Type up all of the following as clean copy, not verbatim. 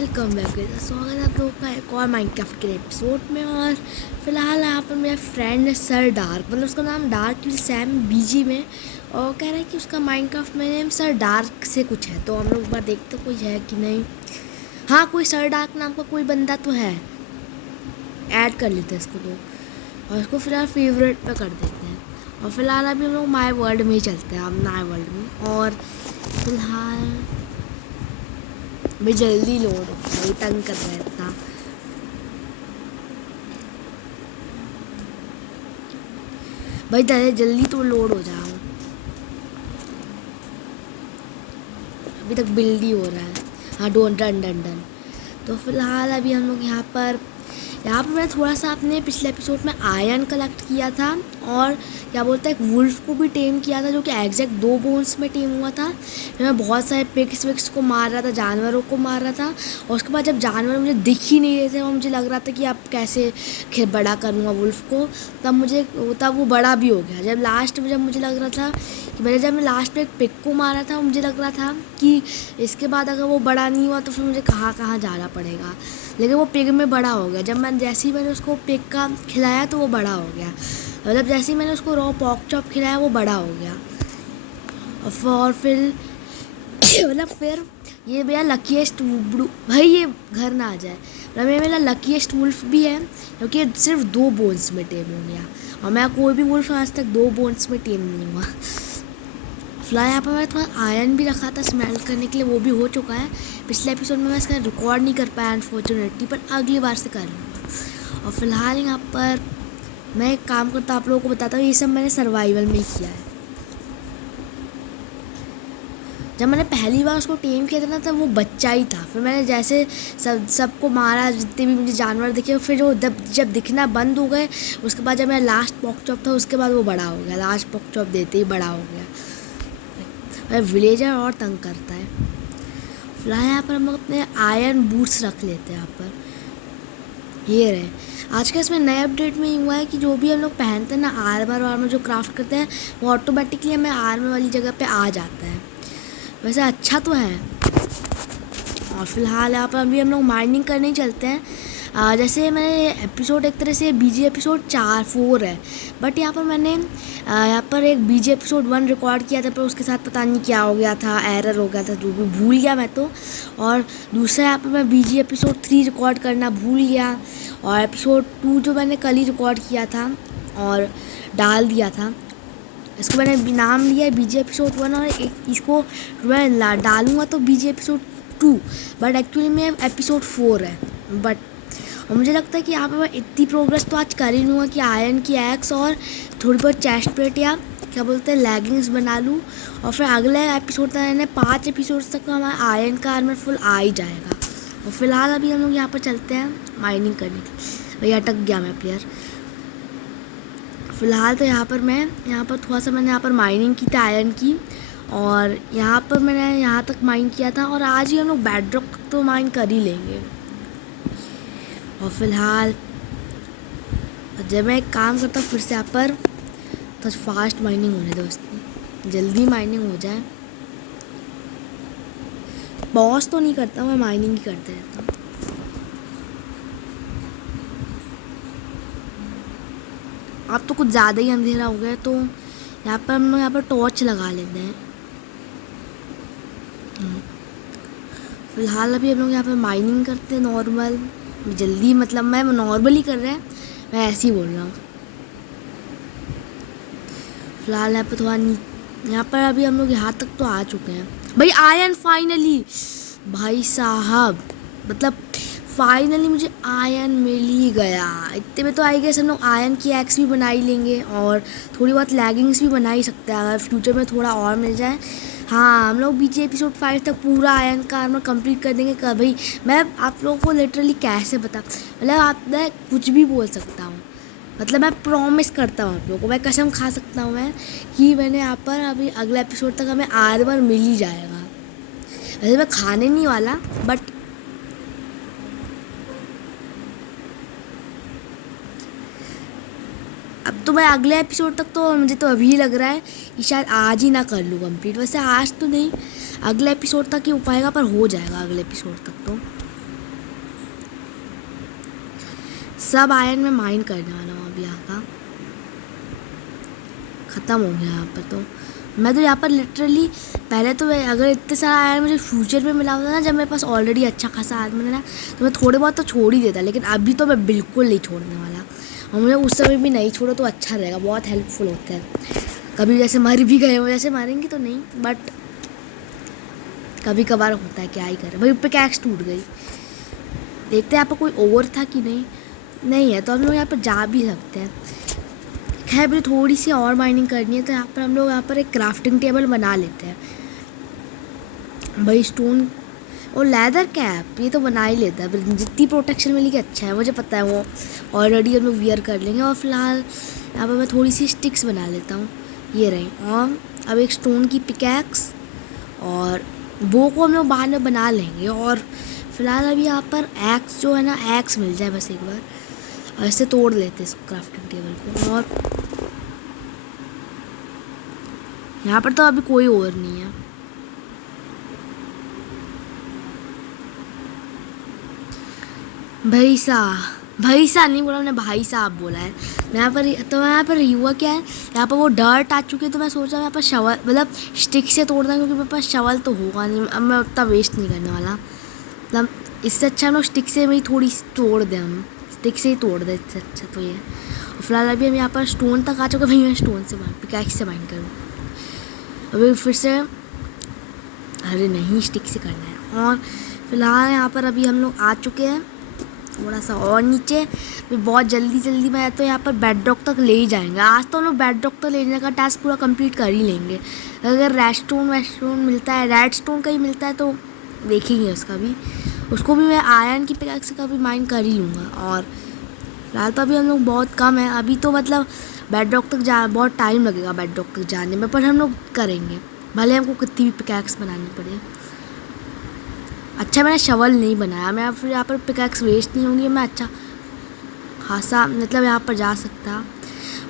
Welcome back. स्वागत है आप लोगों का एक और माइनक्राफ्ट के एपिसोड में। और फिलहाल यहाँ पर मेरा फ्रेंड है सर डार्क, मतलब उसका नाम डार्क सैम बीजी में, और कह रहा है कि उसका माइनक्राफ्ट में नेम सर डार्क से कुछ है। तो हम लोग एक बार देखते कोई है कि नहीं। हाँ, कोई सर डार्क नाम का कोई बंदा तो है, ऐड कर लेते हैं इसको तो, और इसको फिलहाल फेवरेट पे कर देते हैं। और फिलहाल अभी हम लोग माई वर्ल्ड में ही चलते हैं, अब माई वर्ल्ड में। और फिलहाल भाई जल्दी लोड हो, भाई तंग कर रहा है इतना। भाई जल्दी तो लोड हो जाओ, अभी तक बिल्ड ही हो रहा है। हाँ, डन डन डन डन। तो फिलहाल अभी हम लोग यहाँ पर मैंने थोड़ा सा अपने पिछले एपिसोड में आयरन कलेक्ट किया था, और क्या बोलते हैं एक वुल्फ को भी टेम किया था, जो कि एग्जैक्ट 2 बोन्स में टेम हुआ था। फिर मैं बहुत सारे पिग्स विग्स को मार रहा था, जानवरों को मार रहा था। और उसके बाद जब जानवर मुझे दिख ही नहीं रहे थे और मुझे लग रहा था कि अब कैसे बड़ा करूँगा वुल्फ को, तब वो बड़ा भी हो गया। जब लास्ट में जब मुझे लग रहा था कि जब मैं लास्ट में एक पिग को मारा था, मुझे लग रहा था कि इसके बाद अगर वो बड़ा नहीं हुआ तो फिर मुझे कहाँ जाना पड़ेगा। लेकिन वो पिग में बड़ा हो गया। जैसे ही मैंने उसको पिग का खिलाया तो वो बड़ा हो गया। मतलब जैसे ही मैंने उसको रॉ पॉक चॉप खिलाया वो बड़ा हो गया। और फिर मतलब फिर ये मेरा लकीएस्ट भाई, ये घर ना आ जाए। मतलब ये मेरा लकीएस्ट वुल्फ भी है, क्योंकि सिर्फ 2 बोन्स में टेम हो गया। और मैं कोई भी वुल्फ आज तक 2 बोन्स में टेम नहीं हुआ। फिलहाल यहाँ पर मैं थोड़ा आयरन भी रखा था स्मेल्ट करने के लिए, वो भी हो चुका है। पिछले एपिसोड में मैं इसका रिकॉर्ड नहीं कर पाया अनफॉर्चुनेटली, पर अगली बार से कर लूँगा। और फिलहाल यहाँ पर मैं एक काम करता हूँ, आप लोगों को बताता हूँ। ये सब मैंने सर्वाइवल में ही किया है। जब मैंने पहली बार उसको टेम किया था ना, तब वो बच्चा ही था। फिर मैंने जैसे सबको मारा, जितने भी मुझे जानवर दिखे, फिर वो जब दिखना बंद हो गए, उसके बाद जब मेरा लास्ट पॉक चॉप था, उसके बाद वो बड़ा हो गया। लास्ट पॉक चॉप देते ही बड़ा हो गया। विलेजर और तंग करता है। फिलहाल यहाँ पर हम लोग अपने आयरन बूट्स रख लेते हैं। यहाँ पर ये रहे। आज का इसमें नए अपडेट में ही हुआ है कि जो भी हम लोग पहनते हैं ना, आर्मर जो क्राफ्ट करते हैं, वो ऑटोमेटिकली हमें आर्मर वाली जगह पे आ जाता है। वैसे अच्छा तो है। और फिलहाल यहाँ पर अभी हम लोग माइनिंग करने ही चलते हैं। जैसे मैंने एपिसोड एक तरह से बीजी एपिसोड 4 है, बट यहाँ पर मैंने यहाँ पर एक बीजी एपिसोड 1 रिकॉर्ड किया था, पर उसके साथ पता नहीं क्या हो गया था, एरर हो गया था, जो भी भूल गया मैं तो। और दूसरा यहाँ पर मैं बीजी एपिसोड 3 रिकॉर्ड करना भूल गया। और एपिसोड 2 जो मैंने कल ही रिकॉर्ड किया था और डाल दिया था, इसको मैंने नाम लिया है बीजी एपिसोड 1, और इसको मैं डालूँगा तो बीजी एपिसोड 2, बट एक्चुअली में एपिसोड 4 है। और मुझे लगता है कि यहाँ पर मैं इतनी प्रोग्रेस तो आज कर ही लूँगा कि आयरन की एक्स और थोड़ी बहुत चेस्ट प्लेट या क्या बोलते हैं लेगिंग्स बना लूँ। और फिर अगले एपिसोड तक 5 एपिसोड तक हमारा आयरन का आर्मर फुल आ ही जाएगा। और फिलहाल अभी हम लोग यहाँ पर चलते हैं माइनिंग करने के लिए। भैया अटक गया मैं प्लेयर। फ़िलहाल तो यहाँ पर थोड़ा सा मैंने यहाँ पर माइनिंग की थी आयरन की, और यहाँ पर मैंने यहाँ तक माइन किया था। और आज ही हम लोग बेडरॉक तक तो माइन कर ही लेंगे। और फिलहाल जब मैं एक काम करता हूँ फिर से यहाँ पर, तो फास्ट माइनिंग होने दो उसकी, जल्दी माइनिंग हो जाए। बॉस तो नहीं करता, मैं माइनिंग ही करते रहता हूँ। अब तो कुछ ज़्यादा ही अंधेरा हो गया, तो यहाँ पर हम लोग यहाँ पर टॉर्च लगा लेते हैं। फिलहाल अभी हम लोग यहाँ पर माइनिंग करते हैं नॉर्मल, जल्दी, मतलब मैं नॉर्मल ही कर रहा है, मैं ऐसे ही बोल रहा हूँ। फिलहाल यहाँ पर यहाँ पर अभी हम लोग यहाँ तक तो आ चुके हैं। भाई आयरन फाइनली, भाई साहब, मतलब फाइनली मुझे आयरन मिल ही गया। इतने में तो आई गेस हम लोग आयरन की एक्स भी बना ही लेंगे, और थोड़ी बहुत लेगिंग्स भी बना ही सकते हैं अगर फ्यूचर में थोड़ा और मिल जाए। हाँ, हम लोग बीजी एपिसोड 5 तक पूरा आयरन का आर्मर कंप्लीट कर देंगे। कभी मैं आप लोगों को लिटरली कैसे मतलब मैं कुछ भी बोल सकता हूँ, मतलब मैं प्रॉमिस करता हूँ आप लोगों को, मैं कसम खा सकता हूँ मैं कि मैंने यहाँ पर अभी अगले एपिसोड तक हमें आर्मर मिल ही जाएगा। वैसे मैं खाने नहीं वाला, बट अब तो मैं अगले एपिसोड तक तो मुझे तो अभी लग रहा है कि शायद आज ही ना कर लूँ कंप्लीट। वैसे आज तो नहीं, अगले एपिसोड तक ही हो पाएगा, पर हो जाएगा अगले एपिसोड तक तो। सब आयन में माइन करने वाला हूँ अभी। यहाँ का ख़त्म हो गया यहाँ पर। तो मैं तो यहाँ पर लिटरली पहले तो अगर इतने सारा आयरन मुझे फ्यूचर में मिला होता ना, जब मेरे पास ऑलरेडी अच्छा खासा आयरन है ना, तो मैं थोड़े बहुत तो छोड़ ही देता। लेकिन अभी तो मैं बिल्कुल नहीं छोड़ने वाला, और मुझे उस समय भी नहीं छोड़ो तो अच्छा रहेगा, बहुत हेल्पफुल होता है। कभी जैसे मर भी गए हो, जैसे मारेंगे तो नहीं, बट कभी कभार होता है, क्या ही करें भाई। पिकैक्स टूट गई। देखते हैं यहाँ पर कोई और था कि नहीं है, तो हम लोग यहाँ पर जा भी सकते हैं। खैर मुझे थोड़ी सी और माइनिंग करनी है, तो यहाँ पर हम लोग यहाँ पर एक क्राफ्टिंग टेबल बना लेते हैं भाई। स्टोन और लेदर कैप ये तो बना ही लेता है, जितनी प्रोटेक्शन मिलेगी अच्छा है। मुझे पता है वो ऑलरेडी हम लोग वियर कर लेंगे। और फिलहाल यहाँ पर मैं थोड़ी सी स्टिक्स बना लेता हूँ, ये रही। और अब एक स्टोन की पिकैक्स, और वो को हम लोग बाद में बना लेंगे। और फिलहाल अभी यहाँ पर एक्स जो है ना, एक्स मिल जाए बस एक बार, और ऐसे तोड़ लेते इस क्राफ्टिंग टेबल को। और यहाँ पर तो अभी कोई और नहीं है। भाई साहब नहीं बोला मैंने, भाई साहब बोला है। मैं यहाँ पर हुआ क्या है, यहाँ पर वो डर्ट आ चुकी है, तो मैं सोचा यहाँ पर शवल मतलब स्टिक से तोड़ना, क्योंकि मेरे पास शवल तो होगा नहीं। अब मैं उतना वेस्ट नहीं करने वाला, मतलब इससे अच्छा हम लोग स्टिक से ही थोड़ी तोड़ दें, हम स्टिक से ही तोड़ दें, इससे अच्छा तो ये। और फिलहाल अभी हम यहाँ पर स्टोन तक आ चुके भाई। मैं स्टोन से पिकैक्स से बाइंड करूँ अभी फिर से, अरे नहीं स्टिक से करना है। और फिलहाल यहाँ पर अभी हम लोग आ चुके हैं थोड़ा सा और नीचे। बहुत जल्दी मैं तो यहाँ पर बेड रॉक तक ले ही जाएंगे। आज तो हम लोग बेड रॉक तक लेने का टास्क पूरा कंप्लीट कर ही लेंगे। अगर रेडस्टोन मिलता है, रेडस्टोन का ही मिलता है, तो देखेंगे उसको भी मैं आयरन की पिकैक्स का भी माइन कर ही लूँगा। और फिलहाल तो अभी हम लोग बहुत कम है, अभी तो मतलब बेड रॉक तक बहुत टाइम लगेगा बेड रॉक तक जाने में, पर हम लोग करेंगे भले हमको कितनी भी पिकैक्स बनानी पड़े। अच्छा मैंने शवल नहीं बनाया, मैं फिर यहाँ पर पिकैक्स वेस्ट नहीं होंगी, मैं अच्छा खासा मतलब यहाँ पर जा सकता।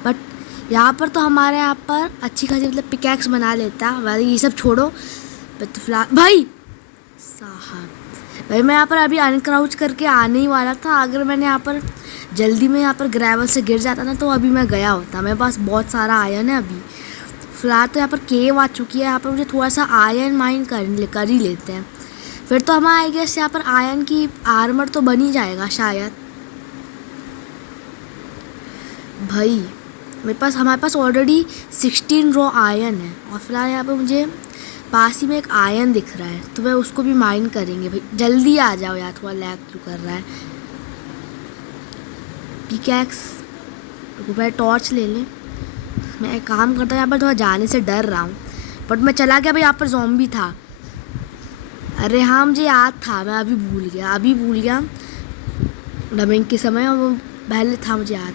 बट यहाँ पर तो हमारे यहाँ पर अच्छी खासी मतलब पिकैक्स बना लेता। वैसे ये सब छोड़ो, तो फिलहाल भाई मैं यहाँ पर अभी अनक्राउच करके आने ही वाला था। अगर मैंने यहाँ पर जल्दी में यहाँ पर ग्रेवल से गिर जाता ना, तो अभी मैं गया होता। मेरे पास बहुत सारा आयरन है अभी। फिलहाल तो यहाँ पर केव आ चुकी है, यहाँ पर मुझे थोड़ा सा आयरन माइन कर ही लेते हैं, फिर तो हमारा आई गेस यहाँ पर आयरन की आर्मर तो बन ही जाएगा शायद। भाई हमारे पास ऑलरेडी 16 रॉ आयरन है। और फिलहाल यहाँ पर मुझे पास ही में एक आयरन दिख रहा है, तो मैं उसको भी माइन करेंगे। भाई जल्दी आ जाओ यार, थोड़ा लैग क्यों कर रहा है। पिकैक्स मैं टॉर्च ले लें। मैं एक काम करता हूँ, यहाँ पर थोड़ा जाने से डर रहा हूँ, बट मैं चला गया भाई। यहाँ पर ज़ॉम्बी था, अरे हाँ मुझे याद था, मैं अभी भूल गया डबिंग के समय, और वो पहले था मुझे याद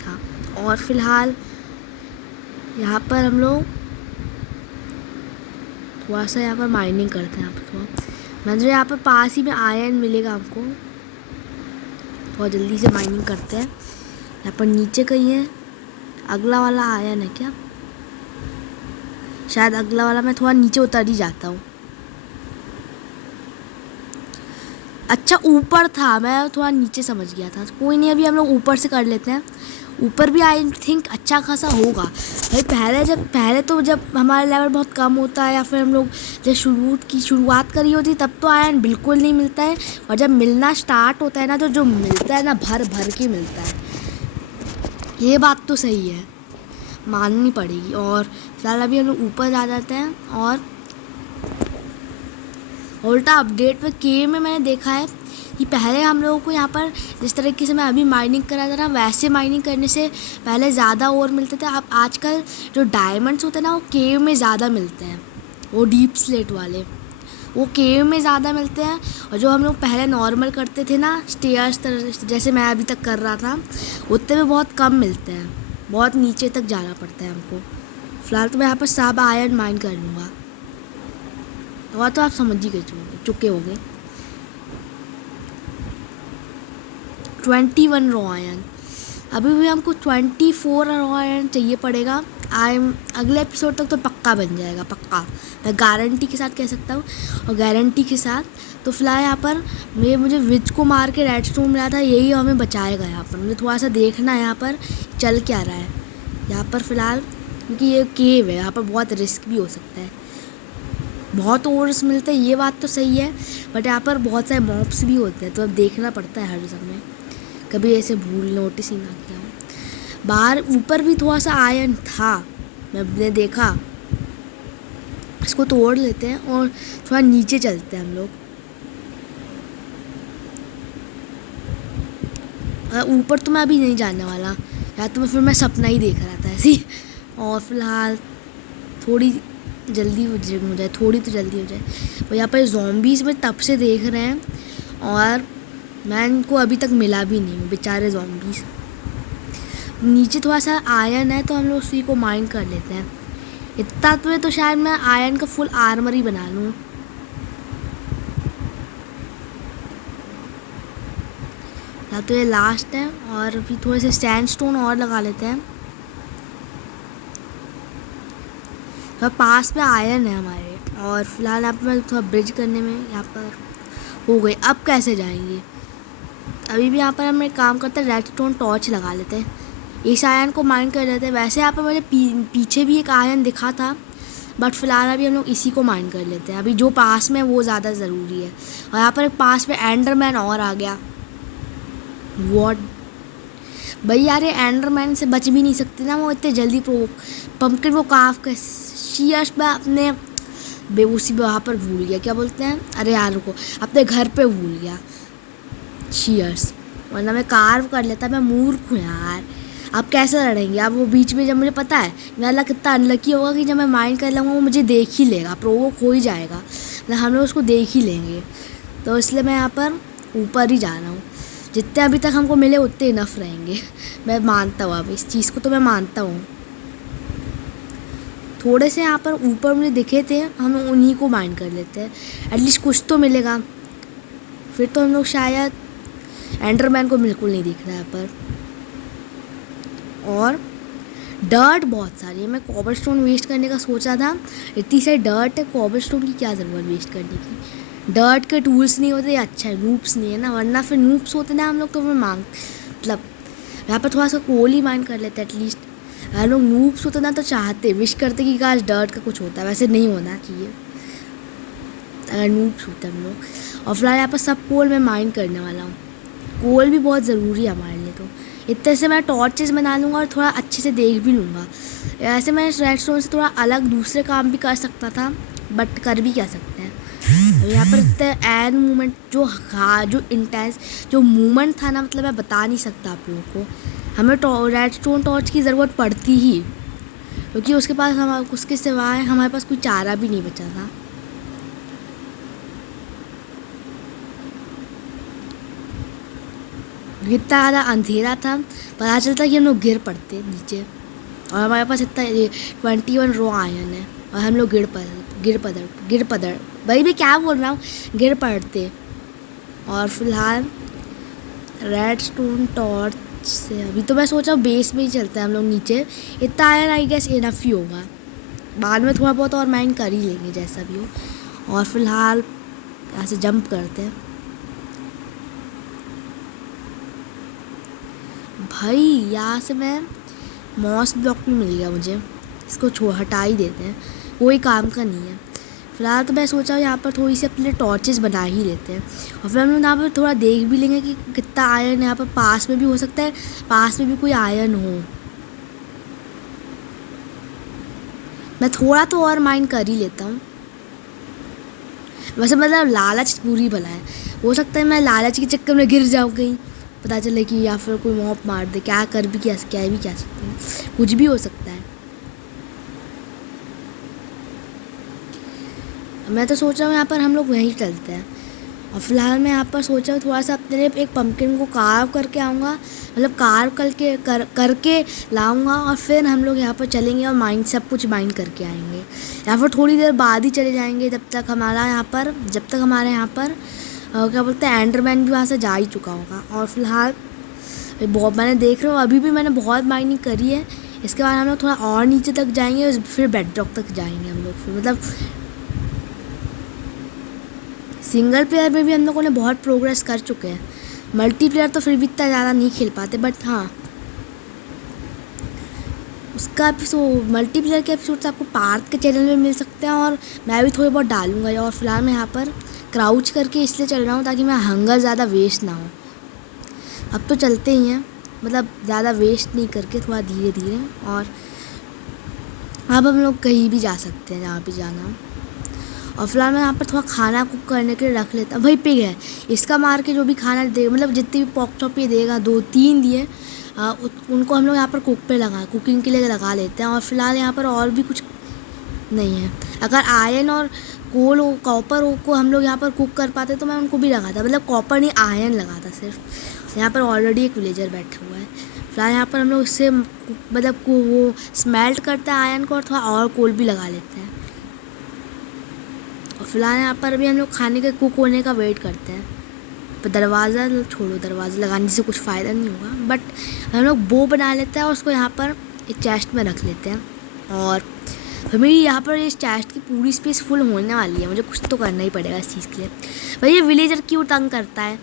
था। और फिलहाल यहाँ पर हम लोग थोड़ा सा यहाँ पर माइनिंग करते हैं। यहाँ पर थोड़ा जो यहाँ पर पास ही में आयरन मिलेगा हमको, थोड़ा जल्दी से माइनिंग करते हैं। यहाँ पर नीचे कहीं है अगला वाला आयरन है क्या, शायद अगला वाला। मैं थोड़ा नीचे उतर ही जाता हूँ। अच्छा ऊपर था, मैं थोड़ा नीचे समझ गया था। कोई नहीं, अभी हम लोग ऊपर से कर लेते हैं। ऊपर भी आई थिंक अच्छा खासा होगा भाई। पहले तो जब हमारा लेवल बहुत कम होता है, या फिर हम लोग जब शुरुआत करी होती, तब तो आयरन बिल्कुल नहीं मिलता है। और जब मिलना स्टार्ट होता है ना, तो जो मिलता है ना भर भर के मिलता है। ये बात तो सही है, माननी पड़ेगी। और फिलहाल अभी हम लोग ऊपर जा जाते हैं। और उल्टा अपडेट में के में मैंने देखा है कि पहले हम लोगों को यहाँ पर जिस तरीके से मैं अभी माइनिंग करा था ना, वैसे माइनिंग करने से पहले ज़्यादा और मिलते थे। अब आजकल जो डायमंड्स होते हैं ना, वो केव में ज़्यादा मिलते हैं। वो डीप स्लेट वाले वो केव में ज़्यादा मिलते हैं। और जो हम लोग पहले नॉर्मल करते थे ना, स्टेयर्स जैसे मैं अभी तक कर रहा था, उतने में बहुत कम मिलते हैं, बहुत नीचे तक जाना पड़ता है हमको। फ़िलहाल तो मैं यहाँ पर सब आयरन माइन कर लूँगा, और तो आप समझ ही गए चुके होंगे। 21 रॉ आयरन, अभी भी हमको 24 रॉ आयरन चाहिए पड़ेगा अगले एपिसोड तक तो पक्का बन जाएगा, पक्का, मैं गारंटी के साथ कह सकता हूँ। और गारंटी के साथ तो फिलहाल यहाँ पर मुझे विच को मार के रेडस्टोन मिला था, यही हमें बचाएगा। यहाँ पर मुझे थोड़ा सा देखना है यहाँ पर चल क्या रहा है यहाँ पर फ़िलहाल, क्योंकि ये केव है, यहाँ पर बहुत रिस्क भी हो सकता है। बहुत ओवर्स मिलते हैं, ये बात तो सही है, बट यहाँ पर बहुत सारे मॉब्स भी होते हैं, तो अब देखना पड़ता है हर समय, कभी ऐसे भूल नोटिस ही ना किया। बाहर ऊपर भी थोड़ा सा आयरन था, मैंने देखा, इसको तोड़ लेते हैं और थोड़ा नीचे चलते हैं हम लोग। ऊपर तो मैं अभी नहीं जाने वाला, या तो फिर मैं सपना ही देख रहा था ऐसे ही। और फिलहाल थोड़ी जल्दी हो जाए, थोड़ी तो जल्दी हो जाए। और यहाँ पर ज़ॉम्बीज़ में तब से देख रहे हैं और मैं इनको अभी तक मिला भी नहीं हूँ, बेचारे ज़ॉम्बीज़। नीचे थोड़ा सा आयरन है तो हम लोग उसी को माइन कर लेते हैं। इतना तो शायद मैं आयरन का फुल आर्मर ही बना लूँ। या तो ये लास्ट है, और अभी थोड़े से सैंडस्टोन और लगा लेते हैं। तो पास में आयरन है हमारे, और फिलहाल यहाँ पर थोड़ा ब्रिज करने में यहाँ पर हो गई। अब कैसे जाएंगे? अभी भी यहाँ पर हम एक काम करते हैं, रेडस्टोन टॉर्च लगा लेते हैं, इस आयरन को माइन कर लेते हैं। वैसे यहाँ पर मुझे पीछे भी एक आयरन दिखा था, बट फिलहाल अभी हम लोग इसी को माइन कर लेते हैं। अभी जो पास में वो ज़्यादा ज़रूरी है। और यहाँ पर एक पास में एंडरमैन और आ गया। वॉट भाई यार, ये एंडरमैन से बच भी नहीं सकते ना वो इतने जल्दी। पंपकिन को काफ कर शियर्स में अपने बेबूसी वहाँ पर भूल गया, क्या बोलते हैं, अरे यार को अपने घर पे भूल गया शियर्स, वरना मैं कार्व कर लेता। मैं मूर्ख हूँ यार, अब कैसे लड़ेंगे? अब वो बीच में, जब मुझे पता है मेरा कितना अनलकी होगा कि जब मैं माइंड कर लूँगा वो मुझे देख ही लेगा, प्रोवोक हो ही जाएगा, मतलब हम लोग उसको देख ही लेंगे। तो इसलिए मैं यहाँ पर ऊपर ही जा रहा हूँ। जितने अभी तक हमको मिले उतने इनफ रहेंगे, मैं मानता हूँ। अब इस चीज़ को तो मैं मानता हूँ। थोड़े से यहाँ पर ऊपर मुझे दिखे थे, हम उन्हीं को माइंड कर लेते हैं, एटलीस्ट कुछ तो मिलेगा। फिर तो हम लोग शायद एंडरमैन को बिल्कुल नहीं दिख रहा है पर। और डर्ट बहुत सारी है, मैं कॉबलस्टोन वेस्ट करने का सोचा था। इतनी सारी डर्ट है, कॉबलस्टोन की क्या ज़रूरत वेस्ट करने की? डर्ट के टूल्स नहीं होते, अच्छा है नूप्स नहीं है ना, वरना फिर नूप्स होते ना हम लोग तो फिर मतलब यहाँ पर थोड़ा सा कोल ही माइंड कर लेते एटलीस्ट। अगर लोग नूप्स होते ना तो चाहते, विश करते कि काश डर्ट का कुछ होता है, वैसे नहीं होना चाहिए अगर नूप्स होते हम लोग। और फिलहाल यहाँ पर सब कोल मैं माइंड करने वाला हूँ। कोल भी बहुत ज़रूरी है हमारे लिए, तो इतने से मैं टॉर्चेस बना लूँगा और थोड़ा अच्छे से देख भी लूँगा। ऐसे मैं रेडस्टोन से थोड़ा अलग दूसरे काम भी कर सकता था, बट कर भी क्या सकते हैं। यहाँ पर इतने एन मूवमेंट जो इंटेंस जो मूवमेंट था ना, मतलब मैं बता नहीं सकता आप लोगों को। हमें रेडस्टोन टॉर्च की ज़रूरत पड़ती ही, क्योंकि उसके सिवाय हमारे पास कोई चारा भी नहीं बचा था। इतना ज़्यादा अंधेरा था, पता चलता कि हम लोग गिर पड़ते नीचे। और हमारे पास इतना 21 रो आयरन है और हम लोग गिर पदर भाई मैं क्या बोल रहा हूँ, गिर पड़ते। और फिलहाल रेडस्टोन टॉर्च से अभी तो मैं सोचा बेस में ही चलते हैं हम लोग नीचे। इतना आयरन आई गेस इनफ ही होगा, बाद में थोड़ा बहुत और माइंड कर ही लेंगे जैसा भी हो। और फिलहाल यहाँ से जंप करते हैं। भाई यहाँ से मैं मॉस ब्लॉक भी मिल गया मुझे, इसको हटा ही देते हैं, कोई काम का नहीं है। फिलहाल तो मैं सोचा यहाँ पर थोड़ी सी अपने टॉर्चेस बना ही लेते हैं। और फिर हम लोग यहाँ पर थोड़ा देख भी लेंगे कि कितना आयरन है यहाँ पर। पास में भी हो सकता है, पास में भी कोई आयरन हो। मैं थोड़ा तो और माइंड कर ही लेता हूँ। वैसे मतलब लालच बुरी भला है, हो सकता है मैं लालच के चक्कर में गिर जाऊँ कहीं, पता चले कि या फिर कोई मॉप मार दे, क्या भी क्या सकते हैं, कुछ भी हो सकता है। मैं तो सोच रहा हूँ यहाँ पर हम लोग वहीं चलते हैं। और फिलहाल मैं यहाँ पर सोचा हूँ थोड़ा सा अपने लिए एक पंपकिन को कार्व करके आऊँगा, मतलब कार्व करके लाऊँगा। और फिर हम लोग यहाँ पर चलेंगे और सब कुछ माइंड करके आएंगे, या फिर थोड़ी देर बाद ही चले जाएंगे जब तक हमारे यहाँ पर क्या बोलते हैं, एंडरमैन भी वहाँ से जा ही चुका होगा। और फिलहाल बहुत मैंने देख रहा हूँ, अभी भी मैंने बहुत माइनिंग करी है, इसके बाद हम लोग थोड़ा और नीचे तक जाएंगे और फिर बेड रॉक तक जाएंगे हम लोग। फिर मतलब सिंगल प्लेयर में भी हम लोगों ने बहुत प्रोग्रेस कर चुके हैं। मल्टीप्लेयर तो फिर भी इतना ज़्यादा नहीं खेल पाते, बट हाँ उसका एपिसोड, मल्टीप्लेयर के एपिसोड आपको पार्थ के चैनल में मिल सकते हैं और मैं भी थोड़े बहुत डालूंगा। और फिलहाल मैं यहाँ पर क्राउच करके इसलिए चल रहा हूँ ताकि मैं हंगर ज़्यादा वेस्ट ना हो। अब तो चलते ही हैं, मतलब ज़्यादा वेस्ट नहीं करके थोड़ा धीरे धीरे। और अब हम लोग कहीं भी जा सकते हैं जहाँ भी जाना हो। और फिलहाल मैं यहाँ पर थोड़ा खाना कुक करने के लिए रख लेता हूँ। वही पिग है, इसका मार के जो भी खाना देगा, मतलब जितनी भी पॉक चॉप ये देगा, 2-3 दिए, उनको हम लोग यहाँ पर कुकिंग के लिए लगा लेते हैं। और फिलहाल यहाँ पर और भी कुछ नहीं है। अगर आयरन और कॉपर को हम लोग यहाँ पर कुक कर पाते तो मैं उनको भी लगाता, मतलब कॉपर नहीं आयरन लगाता सिर्फ। यहाँ पर ऑलरेडी एक विलेजर बैठा हुआ है। फिलहाल यहाँ पर हम लोग इससे मतलब वो स्मेल्ट करते हैं आयरन को और थोड़ा और कोल भी लगा लेते हैं। और फिलहाल यहाँ पर अभी हम लोग खाने के कुक होने का वेट करते हैं। पर दरवाज़ा छोड़ो, दरवाज़ा लगाने से कुछ फ़ायदा नहीं होगा, बट हम लोग बो बना लेते हैं और उसको यहाँ पर एक चेस्ट में रख लेते हैं। और मेरी यहाँ पर इस चेस्ट की पूरी स्पेस फुल होने वाली है, मुझे कुछ तो करना ही पड़ेगा इस चीज़ के लिए। भाई ये विलेजर क्यों तंग करता है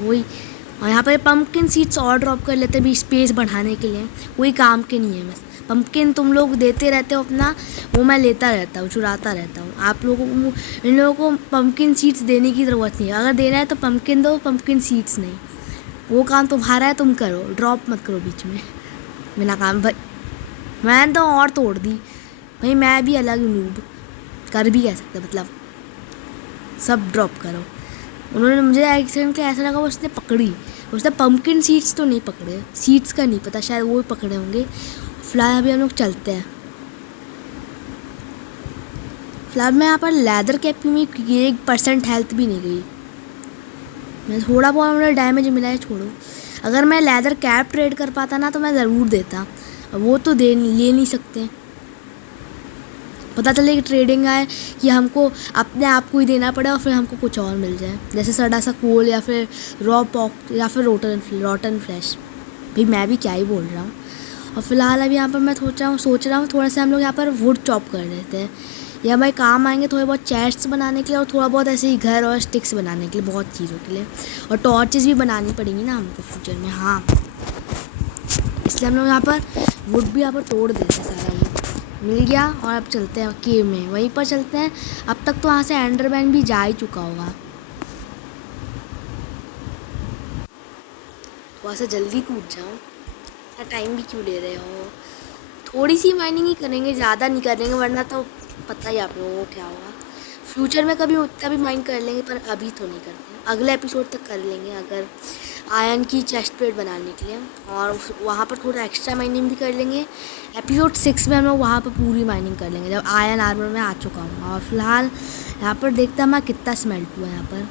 वही। और यहाँ पर पम्पकिन सीड्स और ड्रॉप कर लेते हैं भी स्पेस बढ़ाने के लिए, कोई काम के नहीं है। बस पम्पकिन तुम लोग देते रहते हो अपना, वो मैं लेता रहता हूँ, चुराता रहता हूँ। आप लोगों को, इन लोगों को पम्पकिन सीड्स देने की ज़रूरत नहीं है। अगर देना है तो पम्पकिन दो, पम्पकिन सीड्स नहीं। वो काम तुम्हारा है, तुम करो, ड्रॉप मत करो बीच में बिना काम। भाई मैंने तो और तोड़ दी भाई, मैं भी अलग नूब कर भी कह सकते, मतलब सब ड्रॉप करो। उन्होंने मुझे एक सेकंड के ऐसा लगा उसने पकड़ी, उसने पम्पकिन सीड्स तो नहीं पकड़े, सीड्स का नहीं पता, शायद वो ही पकड़े होंगे। फिलहाल अभी हम लोग चलते हैं। फिलहाल मैं यहाँ पर लेदर कैप की में 1% हेल्थ भी नहीं गई, मैं थोड़ा बहुत मुझे डैमेज मिला है, छोड़ो। अगर मैं लेदर कैप ट्रेड कर पाता ना तो मैं ज़रूर देता, वो तो ले नहीं सकते। पता चले कि ट्रेडिंग आए कि हमको अपने आप को ही देना पड़े और फिर हमको कुछ और मिल जाए, जैसे सड़ा सा कोल या फिर रॉ पॉक या फिर रोटन फ्लैश। भाई मैं भी क्या ही बोल रहा हूँ। और फिलहाल अभी यहाँ पर मैं सोच रहा हूँ थोड़ा सा हम लोग यहाँ पर वुड चॉप कर लेते हैं, या भाई काम आएंगे थोड़े बहुत चेस्ट्स बनाने के लिए और थोड़ा बहुत ऐसे ही घर और स्टिक्स बनाने के लिए, बहुत चीज़ों के लिए। और टॉर्चेस भी बनानी पड़ेंगी ना हमको फ्यूचर में। हाँ, इसलिए हम लोग यहाँ पर वुड भी यहाँ पर तोड़ देते हैं, सारा ये मिल गया। और अब चलते हैं केव में, वहीं पर चलते हैं। अब तक तो वहाँ से एंडरमैन भी जा ही चुका होगा। थोड़ा सा जल्दी कूद जाओ, इतना टाइम भी क्यों ले रहे हो। थोड़ी सी माइनिंग ही करेंगे, ज़्यादा नहीं करेंगे, वरना तो पता ही आप लोगों को क्या होगा। फ्यूचर में कभी उतना भी माइन कर लेंगे, पर अभी तो नहीं करते हैं, अगले एपिसोड तक कर लेंगे अगर आयरन की चेस्ट प्लेट बनाने के लिए। और वहाँ पर थोड़ा एक्स्ट्रा माइनिंग भी कर लेंगे। एपिसोड 6 में हम लोग वहाँ पर पूरी माइनिंग कर लेंगे जब आयरन आर्मर में आ चुका हूँ। और फिलहाल यहाँ पर देखता हूँ मैं कितना स्मेल्ट हुआ यहाँ पर।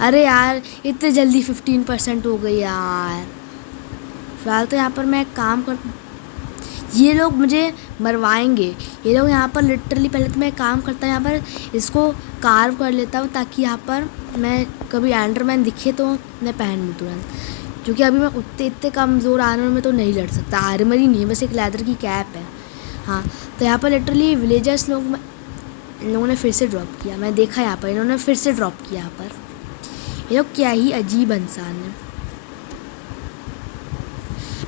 अरे यार इतने जल्दी 15% हो गई यार। फिलहाल तो यहाँ पर मैं एक काम कर, ये लोग मुझे मरवाएंगे ये लोग। यहाँ पर लिटरली पहले तो मैं काम करता हूँ, यहाँ पर इसको कार्व कर लेता हूँ ताकि यहाँ पर मैं कभी एंडरमैन दिखे तो मैं पहन लूँ तुरंत, क्योंकि अभी मैं इतने कमज़ोर आर्मर में तो नहीं लड़ सकता। आर्मर ही नहीं है, बस एक लेदर की कैप है। हाँ, तो यहाँ पर लिटरली विलेजर्स लोग, इन लोगों ने फिर से ड्रॉप किया, मैं देखा यहाँ पर इन्होंने फिर से ड्रॉप किया। यहाँ पर ये लोग क्या ही अजीब इंसान है।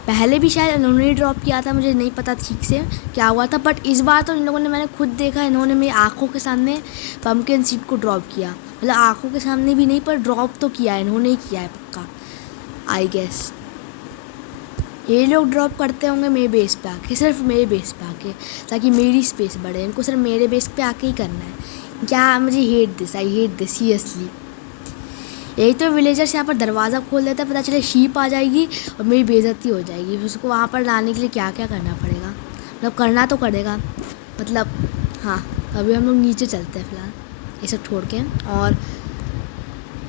पहले भी शायद इन्होंने ही ड्रॉप किया था, मुझे नहीं पता ठीक से क्या हुआ था, बट इस बार तो इन लोगों ने, मैंने खुद देखा, इन्होंने मेरी आँखों के सामने पम्पकिन सीड को ड्रॉप किया। मतलब आँखों के सामने भी नहीं, पर ड्रॉप तो किया है, इन्होंने ही किया है पक्का, आई गेस। ये लोग ड्रॉप करते होंगे मेरे बेस पे आके, सिर्फ मेरे बेस पे आके, ताकि मेरी स्पेस बढ़े। इनको सिर्फ मेरे बेस पे आके ही करना है। क्या, मुझे hate this, I hate this seriously. यही तो विलेजर्स यहाँ पर दरवाज़ा खोल देता है, पता चले शीप आ जाएगी और मेरी बेइज्जती हो जाएगी। उसको वहाँ पर लाने के लिए क्या क्या करना पड़ेगा, मतलब करना तो पड़ेगा, मतलब हाँ। अभी हम लोग नीचे चलते हैं फिलहाल ये सब छोड़ के। और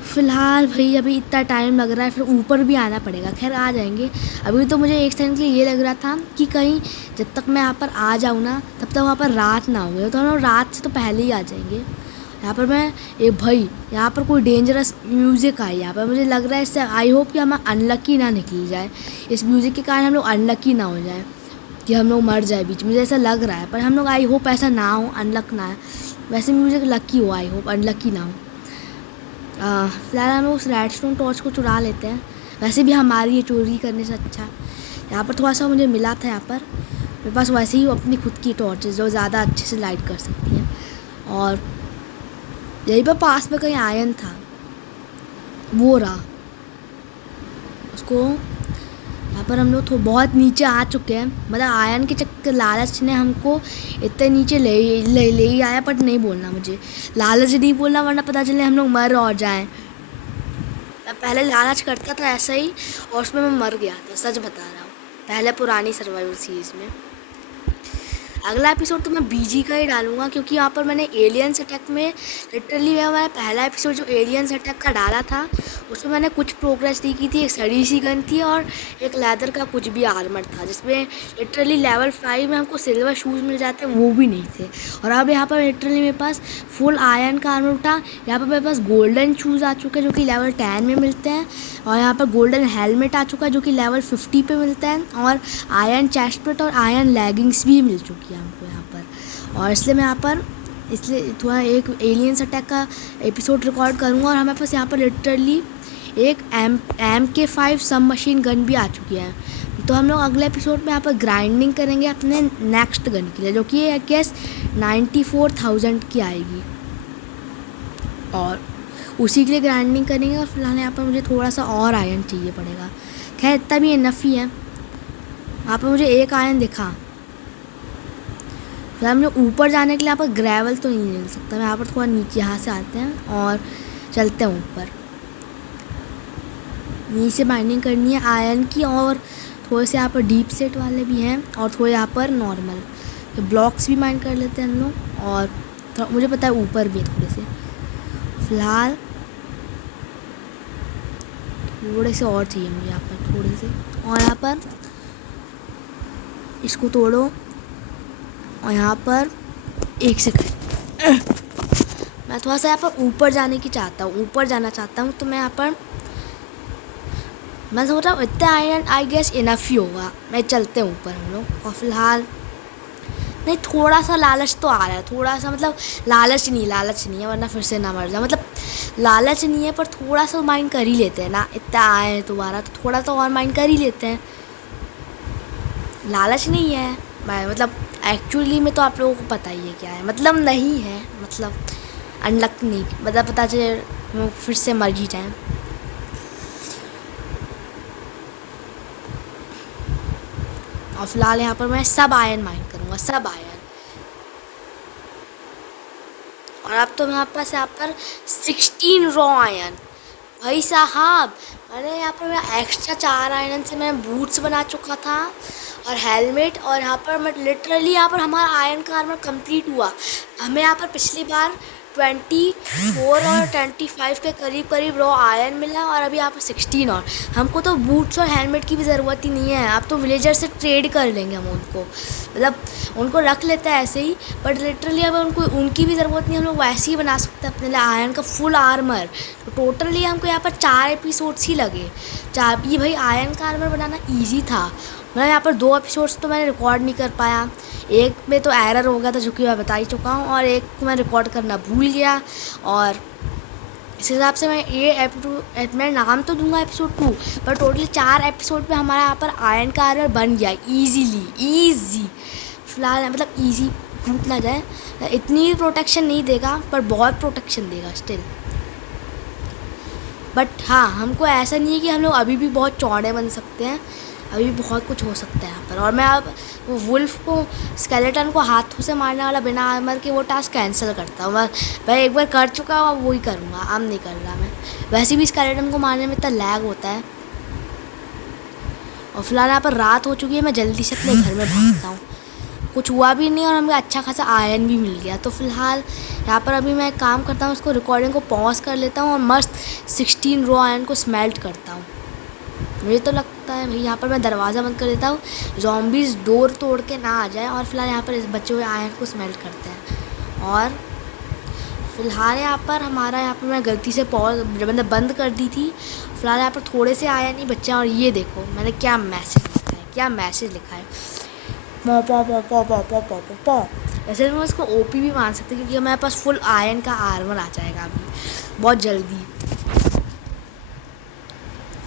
फिलहाल भाई अभी इतना टाइम लग रहा है, फिर ऊपर भी आना पड़ेगा। खैर आ जाएंगे। अभी तो मुझे एक सेकंड के लिए ये लग रहा था कि कहीं जब तक मैं यहाँ पर आ जाऊँ ना तब तक वहाँ पर रात ना हो गई, तो हम लोग रात से तो पहले ही आ जाएंगे। यहाँ पर मैं एक भाई यहाँ पर कोई डेंजरस म्यूज़िक आई यहाँ पर, मुझे लग रहा है इससे आई होप कि हम अनलकी ना निकल जाए, इस म्यूज़िक के कारण हम लोग अनलकी ना हो जाए कि हम लोग मर जाए बीच में, मुझे ऐसा लग रहा है। पर हम लोग आई होप ऐसा ना हो, अनलक ना है। वैसे म्यूज़िक लकी हो, आई होप अनलकी ना हो। फिलहाल हम लोग उस रेडस्टोन टॉर्च को चुरा लेते हैं, वैसे भी हमारी ये चोरी करने से अच्छा। यहाँ पर थोड़ा सा मुझे मिला था, यहाँ पर मेरे पास वैसे ही अपनी खुद की टॉर्च जो ज़्यादा अच्छे से लाइट कर सकती हैं। और यहीं पर पास में कहीं आयरन था, वो रहा उसको। यहाँ पर हम लोग तो बहुत नीचे आ चुके हैं, मतलब आयरन के चक्कर लालच ने हमको इतने नीचे ले ही आया। बट नहीं बोलना मुझे, लालच नहीं बोलना, वरना पता चले हम लोग मर और जाएं। मैं पहले लालच करता था ऐसा ही, और उसमें मैं मर गया था, सच बता रहा हूँ, पहले पुरानी सर्वाइवल सीरीज़ में। अगला एपिसोड तो मैं बीजी का ही डालूंगा, क्योंकि यहाँ पर मैंने एलियंस अटैक में लिटरली मैंने पहला एपिसोड जो एलियंस अटैक का डाला था उसमें मैंने कुछ प्रोग्रेस दी की थी। एक सड़ी सी गन थी और एक लेदर का कुछ भी आर्मर था, जिसमें लिटरली लेवल 5 में हमको सिल्वर शूज़ मिल जाते, वो भी नहीं थे। और अब यहाँ पर लिटरली मेरे पास फुल आयरन का आर्मर उठा। यहाँ पर मेरे पास गोल्डन शूज़ आ चुके हैं जो कि लेवल 10 में मिलते हैं, और यहाँ पर गोल्डन हेलमेट आ चुका है जो कि लेवल 50 पे मिलता है, और आयरन चेस्ट प्लेट और आयरन लेगिंग्स भी मिल चुकी है हमको यहाँ पर। और इसलिए मैं यहाँ पर थोड़ा एक एलियंस अटैक का एपिसोड रिकॉर्ड करूँगा। और हमारे पास यहाँ पर लिटरली एक MK5 सब मशीन गन भी आ चुकी है। तो हम लोग अगले एपिसोड में यहाँ पर ग्राइंडिंग करेंगे अपने नेक्स्ट गन के लिए, जो कि आई गेस 94,000 की आएगी, और उसी के लिए ग्राइंडिंग करेंगे। और फिलहाल यहाँ पर मुझे थोड़ा सा और आयरन चाहिए पड़ेगा, खैर इतना भी इनफ ही है। यहाँ पर मुझे एक आयरन दिखा। फिर हम लोग ऊपर जाने के लिए यहाँ पर ग्रेवल तो नहीं मिल सकता, मैं यहाँ पर थोड़ा नीचे यहाँ से आते हैं और चलते हैं ऊपर। यहीं से बाइंडिंग करनी है आयरन की, और थोड़े से यहाँ पर डीप सेट वाले भी हैं, और थोड़े यहाँ पर नॉर्मल तो ब्लॉक्स भी माइंड कर लेते हैं हम लोग। और मुझे पता है ऊपर भी है थोड़े से, फिलहाल थोड़े से और चाहिए मुझे यहाँ पर, थोड़े से और यहाँ पर इसको तोड़ो। और यहाँ पर एक सेकंड, मैं थोड़ा सा यहाँ पर ऊपर जाने की चाहता हूँ, ऊपर जाना चाहता हूँ। तो मैं यहाँ पर मैं सोच रहा हूँ इतना आयरन आई गेस इनफ ही होगा, मैं चलते हैं ऊपर हम लोग। और फिलहाल नहीं, थोड़ा सा लालच तो आ रहा है, थोड़ा सा, मतलब लालच नहीं है, वरना फिर से ना मर जाए। मतलब लालच नहीं है, पर थोड़ा सा माइंड कर ही लेते हैं ना, इतना आए हैं दोबारा तो थोड़ा तो और माइंड कर ही लेते हैं। लालच नहीं है भाई, मतलब एक्चुअली में तो आप लोगों को पता ही है क्या है, मतलब नहीं है, मतलब अनलक नहीं, मतलब पता चले फिर से मर ही जाए। और फिलहाल यहाँ पर मैं सब आयरन माइंड करूँगा, सब आयरन। और अब तो मेरे पास यहाँ पर 16 रॉ आयरन, भाई साहब। मैंने यहाँ पर मैं एक्स्ट्रा 4 आयरन से मैं बूट्स बना चुका था और हेलमेट। और यहाँ पर मैं लिटरली यहाँ पर हमारा आयरन का आर्मर कंप्लीट हुआ। हमें यहाँ पर पिछली बार 24 और 25 के करीब रॉ आयरन मिला, और अभी यहाँ पर 16। और हमको तो बूट्स और हेलमेट की भी ज़रूरत ही नहीं है, अब तो विलेजर से ट्रेड कर लेंगे हम उनको, मतलब उनको रख लेते हैं ऐसे ही। बट लिटरली अब उनकी भी ज़रूरत नहीं, हम लोग वैसे ही बना सकते हैं अपने लिए आयरन का फुल आर्मर। तो टोटली हमको यहाँ पर 4 एपिसोड्स ही लगे। 4 ये भाई आयरन का आर्मर बनाना ईजी था। मैं यहाँ पर 2 एपिसोड्स तो मैंने रिकॉर्ड नहीं कर पाया, एक में तो एरर हो गया था जो कि मैं बता ही चुका हूँ, और एक को मैं रिकॉर्ड करना भूल गया। और इस हिसाब से मैं ये मैं नाम तो दूंगा एपिसोड 2, पर टोटली 4 एपिसोड पे हमारा यहाँ पर आयरन का आर्मर बन गया ईजी। फिलहाल मतलब ईजी टूट ना जाए, इतनी प्रोटेक्शन नहीं देगा पर बहुत प्रोटेक्शन देगा स्टिल। बट हाँ, हमको ऐसा नहीं है कि हम लोग अभी भी बहुत चौड़े बन सकते हैं, अभी भी बहुत कुछ हो सकता है यहाँ पर। और मैं अब वो वुल्फ को, स्केलेटन को हाथों से मारने वाला बिना आर्मर के वो टास्क कैंसिल करता हूँ। मैं एक बार कर चुका हूँ, अब वही करूँगा, अब नहीं कर रहा मैं। वैसे भी स्केलेटन को मारने में इतना लैग होता है। और फिलहाल यहाँ पर रात हो चुकी है, मैं जल्दी से अपने घर में भागता हूँ। कुछ हुआ भी नहीं और हमें अच्छा खासा आयरन भी मिल गया। तो फिलहाल यहाँ पर अभी मैं काम करता हूँ, उसको रिकॉर्डिंग को पॉज कर लेता हूँ और मस्त 16 रॉ आयरन को स्मेल्ट करता हूँ। मुझे तो लगता है भाई यहाँ पर मैं दरवाज़ा बंद कर देता हूँ, ज़ॉम्बीज़ डोर तोड़ के ना आ जाए। और फिलहाल यहाँ पर इस बचे हुए आयरन को स्मेल्ट करते हैं। और फ़िलहाल यहाँ पर हमारा यहाँ पर मैं गलती से पॉज मतलब बंद कर दी थी। फ़िलहाल यहाँ पर थोड़े से आया नहीं बच्चे, और ये देखो मैंने क्या मैसेज लिखा है, क्या मैसेज लिखा है, पॉ पॉ पॉ पॉ पॉ पॉ पॉ पॉ पॉ। वैसे मैं उसको ओपी भी मान सकती हूँ, क्योंकि हमारे पास फुल आयरन का आर्मर आ जाएगा अभी बहुत जल्दी।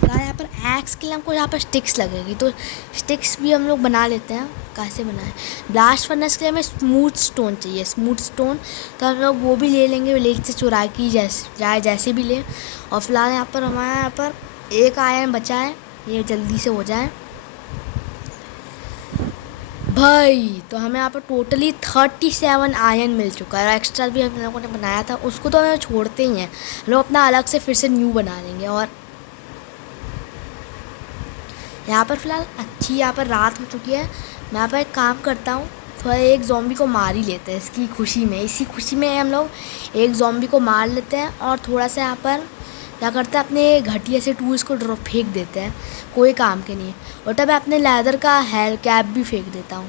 फिलहाल यहाँ पर एक्स के लिए हमको यहाँ पर स्टिक्स लगेगी, तो स्टिक्स भी हम लोग बना लेते हैं। कैसे बनाएं? ब्लास्ट फर्नेस के लिए हमें स्मूथ स्टोन चाहिए, स्मूथ स्टोन, तो हम लोग वो भी ले लेंगे विलेज से चुरा की, जैसे भी लें। और फिलहाल यहाँ पर हमारे यहाँ पर एक आयरन बचा है, ये जल्दी से हो जाए भाई। तो हमें यहाँ पर टोटली 37 आयरन मिल चुका है, और एक्स्ट्रा भी हम लोगों ने बनाया था उसको तो हमें छोड़ते ही हैं, हम लोग अपना अलग से फिर से न्यू बना लेंगे। और यहाँ पर फ़िलहाल अच्छी यहाँ पर रात हो चुकी है। मैं यहाँ पर एक काम करता हूँ, थोड़ा एक ज़ॉम्बी को मार ही लेते हैं इसकी खुशी में, इसी खुशी में हम लोग एक ज़ॉम्बी को मार लेते हैं। और थोड़ा सा यहाँ पर क्या करते हैं, अपने घटिया से टूल्स को फेंक देते हैं, कोई काम के नहीं है। और तब मैं अपने लेदर का हेयर कैप भी फेंक देता हूँ,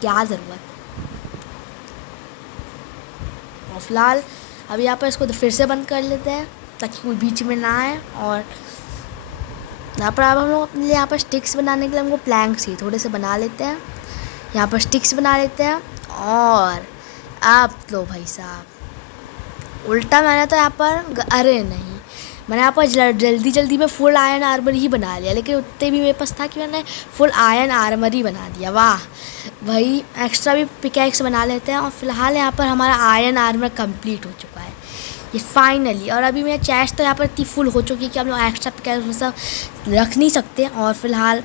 क्या ज़रूरत। और फिलहाल अभी यहाँ पर इसको फिर से बंद कर लेते हैं ताकि कोई बीच में ना आए। और यहाँ पर अब हम लोग अपने लिए यहाँ पर स्टिक्स बनाने के लिए हमको प्लैंक्स ही थोड़े से बना लेते हैं, यहाँ पर स्टिक्स बना लेते हैं। और अब लो भाई साहब, उल्टा मैंने तो यहाँ पर अरे नहीं, मैंने यहाँ पर जल्दी जल्दी में फुल आयरन आर्मर ही बना लिया, लेकिन उतने भी मेरे पास था कि मैंने फुल आयरन आर्मर ही बना दिया। वाह भाई, एक्स्ट्रा भी पिकैक्स बना लेते हैं। और फिलहाल यहाँ पर हमारा आयरन आर्मर कंप्लीट हो चुका है ये फाइनली। और अभी मेरा चेस्ट तो यहाँ पर इतनी फुल हो चुकी है कि हम लोग एक्स्ट्रा पिकैक्स सब रख नहीं सकते। और फिलहाल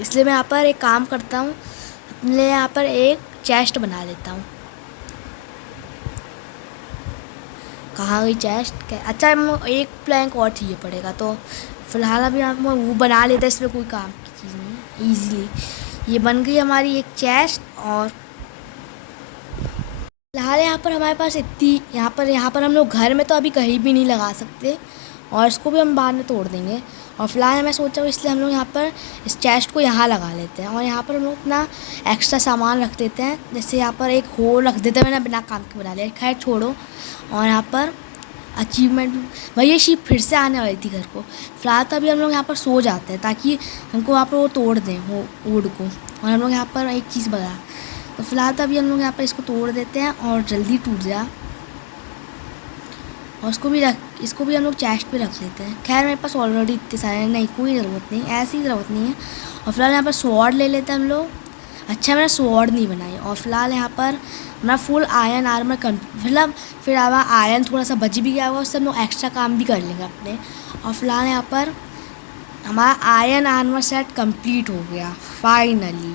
इसलिए मैं यहाँ पर एक काम करता हूँ, अपने यहाँ पर एक चेस्ट बना लेता हूँ। कहाँ गई चेस्ट? अच्छा, हम एक प्लैंक और चाहिए पड़ेगा, तो फिलहाल अभी हम वो बना लेते हैं, इसमें कोई काम की चीज़ नहीं है, ईजीली ये बन गई हमारी एक चेस्ट। और फिलहाल यहाँ पर हमारे पास इतनी यहाँ पर हम लोग घर में तो अभी कहीं भी नहीं लगा सकते, और इसको भी हम बाद में तोड़ देंगे। और फिलहाल मैं सोचा हूँ इसलिए हम लोग यहाँ पर इस चेस्ट को यहाँ लगा लेते हैं, और यहाँ पर हम लोग अपना एक्स्ट्रा सामान रख देते हैं। जैसे यहाँ पर एक होल रख देते हैं, मैंने बिना काम के बना लिया, खैर छोड़ो। और यहाँ पर अचीवमेंट भाई, ये शीप फिर से आने वाली थी घर को। फिलहाल तो अभी हम लोग यहाँ पर सो जाते हैं ताकि हमको वहाँ पर वो तोड़ दें वो वुड को। और हम लोग यहाँ पर एक चीज़ बना, तो फिलहाल तो अभी हम लोग यहाँ पर इसको तोड़ देते हैं और जल्दी टूट जाए। और इसको भी हम लोग चेस्ट पे रख लेते हैं। खैर मेरे पास ऑलरेडी इतने सारे नहीं, कोई ज़रूरत नहीं, ऐसी ज़रूरत नहीं है। और फिलहाल यहाँ पर स्वॉर्ड ले लेते हैं हम लोग। अच्छा, मैंने स्वॉर्ड नहीं बनाई। और फिलहाल यहाँ पर हमारा फुल आयरन आर्मर मतलब फिर हमारा आयरन थोड़ा सा बच भी गया होगा, उससे हम लोग एक्स्ट्रा काम भी कर लेंगे अपने। और फिलहाल यहाँ पर हमारा आयरन आर्मर सेट कंप्लीट हो गया फाइनली।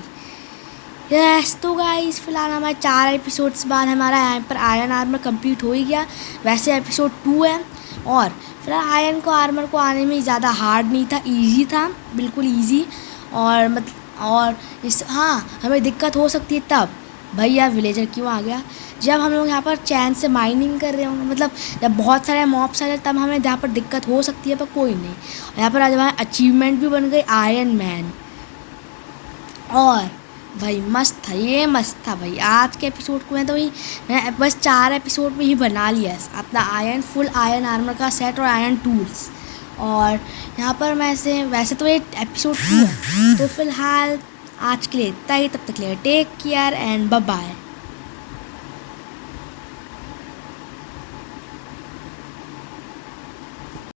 यस, तो गाइस फिलहाल हमारे 4 एपिसोड्स बाद हमारा यहाँ पर आयरन आर्मर कंप्लीट हो ही गया। वैसे एपिसोड 2 है, और फिलहाल आयरन को आर्मर को आने में ज़्यादा हार्ड नहीं था, इजी था, बिल्कुल इजी। और हाँ, हमें दिक्कत हो सकती है तब, भैया विलेजर क्यों आ गया, जब हम लोग यहाँ पर चैन से माइनिंग कर रहे होंगे, मतलब जब बहुत सारे मॉब्स आ जाए तब हमें यहाँ पर दिक्कत हो सकती है, पर कोई नहीं। यहाँ पर आज हमारा अचीवमेंट भी बन गई आयरन मैन। और भाई मस्त था, ये मस्त था भाई। आज के एपिसोड को मैं बस 4 एपिसोड में ही बना लिया अपना फुल आयरन आर्मर का सेट और आयरन टूल्स। और यहाँ पर वैसे तो ये एपिसोड 2 है, तो फिलहाल आज के लिए इतना ही। तब तक के लिए take care and bye bye.